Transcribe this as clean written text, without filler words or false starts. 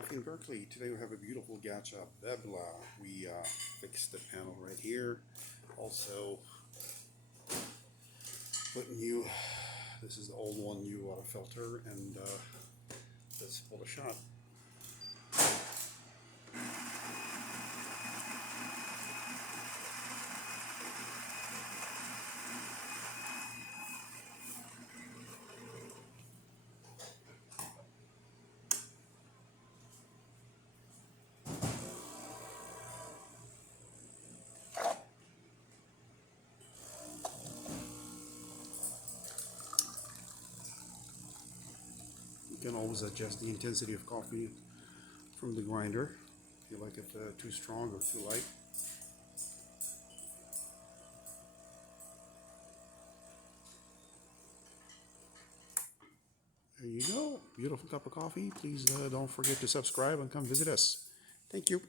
Coffee in Berkeley. Today we have a beautiful Gaggia Babila. We fixed the panel right here. Also put new, this is the old one, new water filter, and let's pull the shot. You can always adjust the intensity of coffee from the grinder if you like it too strong or too light. There you go. Beautiful cup of coffee. Please don't forget to subscribe and come visit us. Thank you.